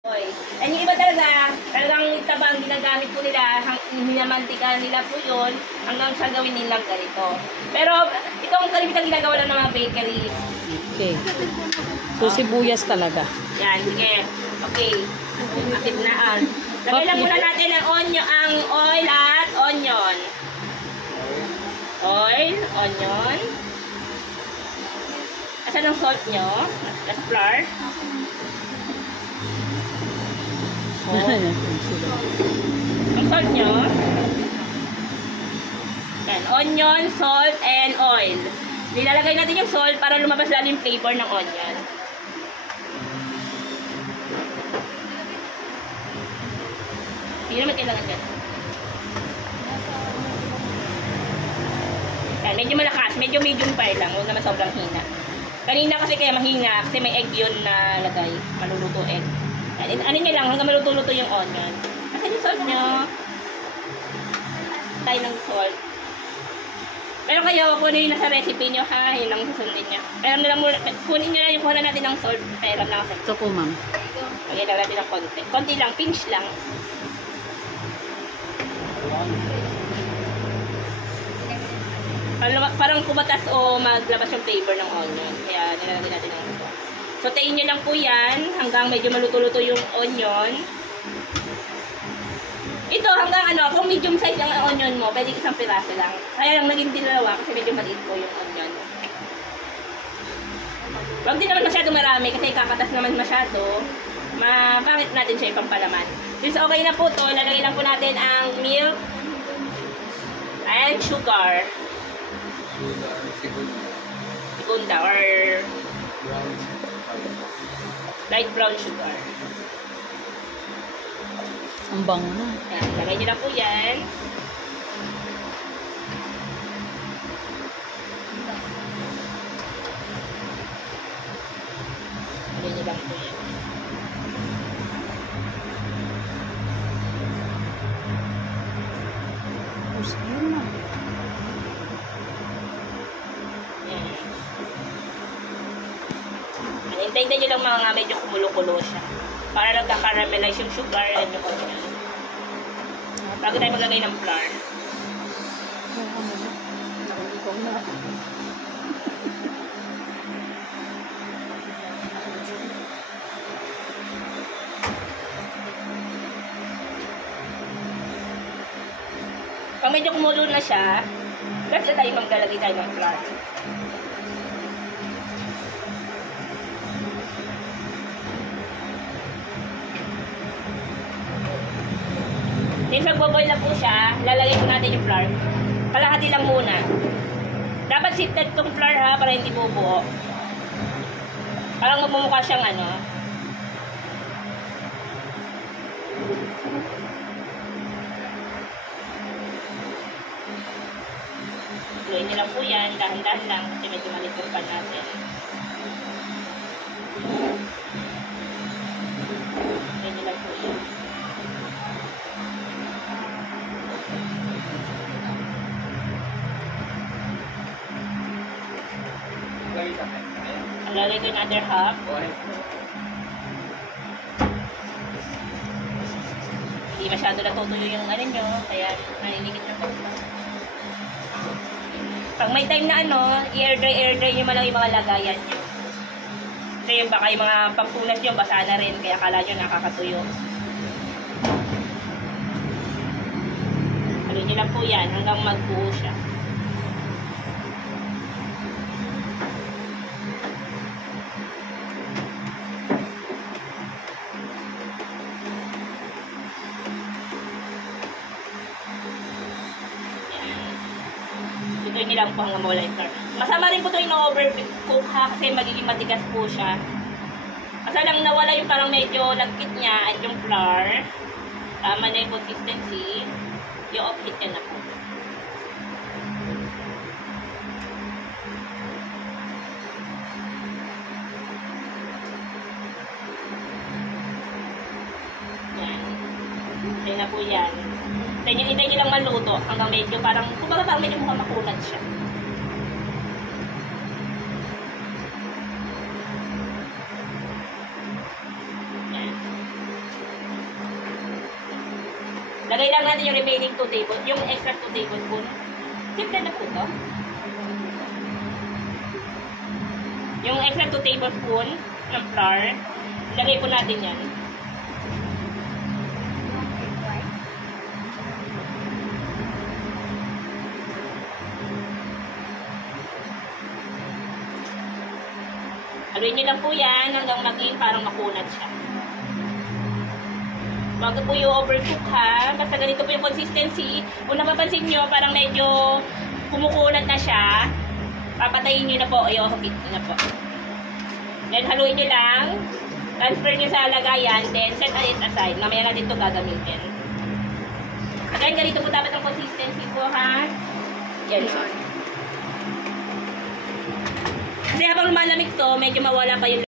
Oy. And yung iba talaga, talagang taba ang ginagamit po nila, hinamantika nila po yun, hanggang sa gawin nilang ganito. Pero itong kalimitan ginagawa lang ng mga bakery. Okay. So, sibuyas talaga. Yan, sige. Okay. Akit na. Lagay lang muna natin ang oil at onion. Oil, onion. Asan ang salt nyo? Nasa flour. Ang salt nyo. Yan, onion, salt, and oil. Nilalagay natin yung salt para lumabas lalo yung flavor ng onion. Hindi naman kailangan dyan. Yan, medyo malakas, medyo medium fire lang, huwag naman sobrang hina. Kanina kasi kaya mahina, kasi may egg yun na lagay, maluluto egg. Yan, ano nyo lang, hanggang maluto-luto yung onion. Kasi yung salt nyo, tayo ng salt. Pero kayo, kunin nyo na sa recipe nyo ha, yun lang susundin nyo. Pero kunin nyo lang yung kuha natin ng salt, kaya lang kasi. Ito po, ma'am. Lagyan lang natin ng konti. Konti lang, pinch lang. Parang kumatas o maglabas yung flavor ng onion. Kaya nilalagay natin ng ito. Sotayin nyo lang po yan hanggang medyo maluto-luto yung onion. Ito hanggang kung medium size ang onion mo, pwede isang piraso lang. Kaya lang naging dalawa kasi medyo maliit po yung onion. Huwag din naman masyado marami kasi kakatas naman masyado. Mapangit natin siya yung pampalaman. Since okay na po to, lalagay lang po natin ang milk and sugar. Segunda or light brown sugar. Ang bango na. Yan, lagay nyo lang po yan. Lagay nyo lang po yan. Hintayin nyo lang mga medyo kumulo-kulo siya. Para nagka-caramelize yung sugar and yung onion. Bago tayo maglagay ng flour. Pag medyo kumulo na siya, last na tayo maglalagay tayo ng flour. Since magboboil na po siya, lalagay po natin yung flour. Kalahati lang muna. Dapat sifted tong flour ha, para hindi bubuo. Parang magmumukha siyang Gawin nyo lang po yan, dahan-dahan lang kasi medyo maliit yung pan natin. Gawin nyo lang po yan. Lalagay ko yung other half. Hindi masyado natutuyo yung nyo, kaya naninigit na po. Pag may time na air dry nyo malang yung mga lagayan nyo. Kasi yung baka yung mga pagpunas nyo, basa na rin, kaya kala nyo nakakatuyo. Haluin nyo lang po yan hanggang magbuo siya. Ito nilang po hanggang mawala yung flour. Masama rin po ito yung overcook ha, kasi magiging matigas po siya. Basta lang nawala yung parang medyo lagkit niya at yung flour. Tama na yung consistency. Yung off-heat yan na po. Yan. Yan na po yan. Hintayin nyo lang maluto hanggang medyo parang, kumbaga parang medyo mukhang makunat siya. Lagay lang natin yung remaining 2 tablespoon, yung extra 2 tablespoon. Simple na po to. Yung extra 2 tablespoon ng flour, lagay po natin yan. Haluin nyo lang po yan hanggang maging parang makunat siya. Huwag po yung overcook ha. Basta ganito po yung consistency. Kung napapansin nyo, parang medyo kumukunat na siya. Papatayin nyo na po. I-heat nyo na po. Then haluin nyo lang. Transfer nyo sa lagayan. Then set it aside. Mamaya natin ito gagamitin. Again, ganito po dapat ang consistency po ha. Yan. Kasi habang malamig to, medyo mawala pa yung